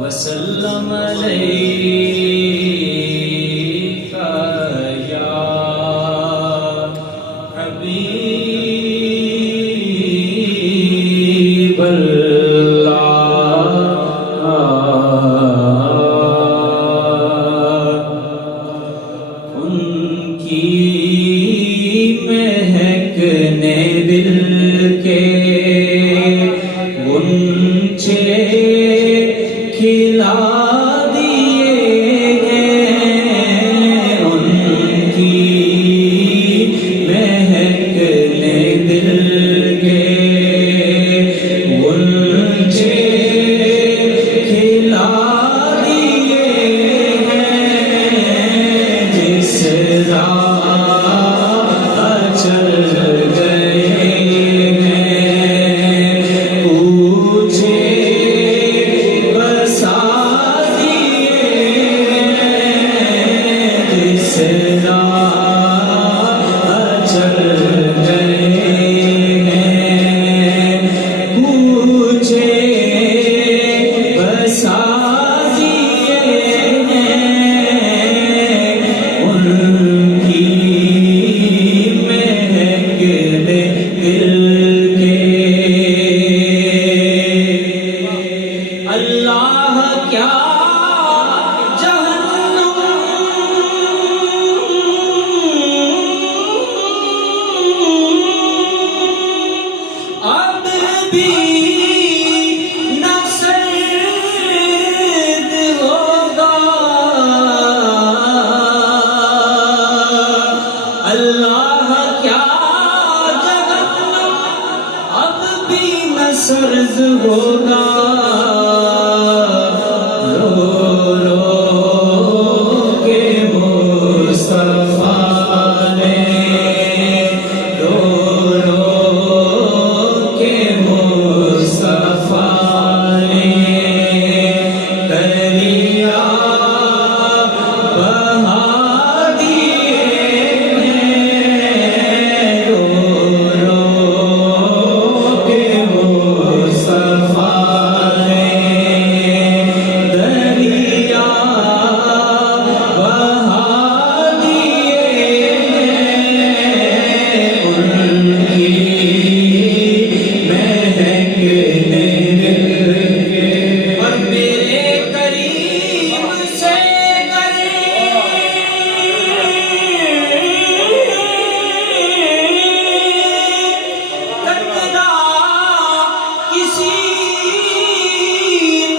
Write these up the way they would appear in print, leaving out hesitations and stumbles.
वसल्लम अलैका या हबीबल्लाह। उनकी महकने दिल के गुंचे खिला दिए हैं, उनकी महकने दिल के गुंचे खिला दिए हैं। जिस राह चल गए हैं पूछे बसा दिए हैं। जिस राह चल गए हैं पूछे बसा दिए हैं। उनकी महकने दिल के अल्लाह क्या जहन्नुम अब भी न सर्द होगा। अल्लाह क्या जहन्नुम अब भी न सर्द होगा। रो रो के मुस्तफा ने, रो रो के मुस्तफा ने दरिया बहा दिए हैं। रो रो के मुस्तफा ने दरिया बहा दिए हैं। उनकी महकने दिल के और मेरे करीब से कतरा किसी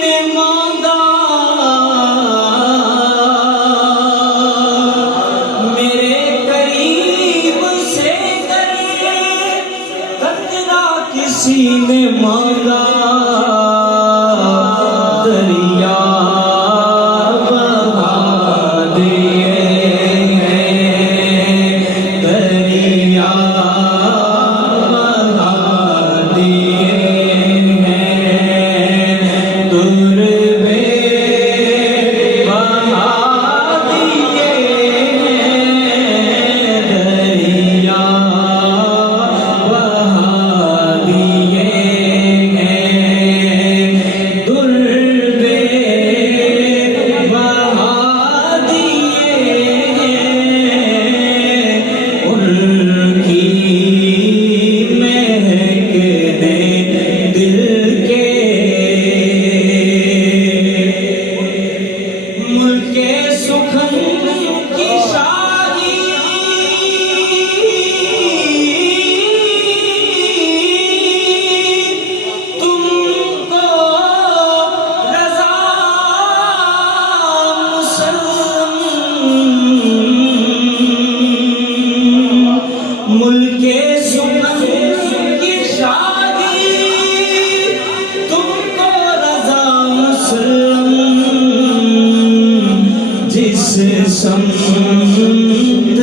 ने मांगा। मेरे करीब से कतरा किसी ने मांगा। दरिया बहा दिए हैं, दरिया बहा दिए हैं। दुर्बे बहा दिए हैं, दरिया बहा दिए हैं। दुर्बे बहा दिए हैं। उनकी महकने दिल के मुल्के सुखन की शाही तुमको रज़ा मुसल्लम। मुल्के सुखन की शाही तुमको रज़ा मुसल्लम। जिस समत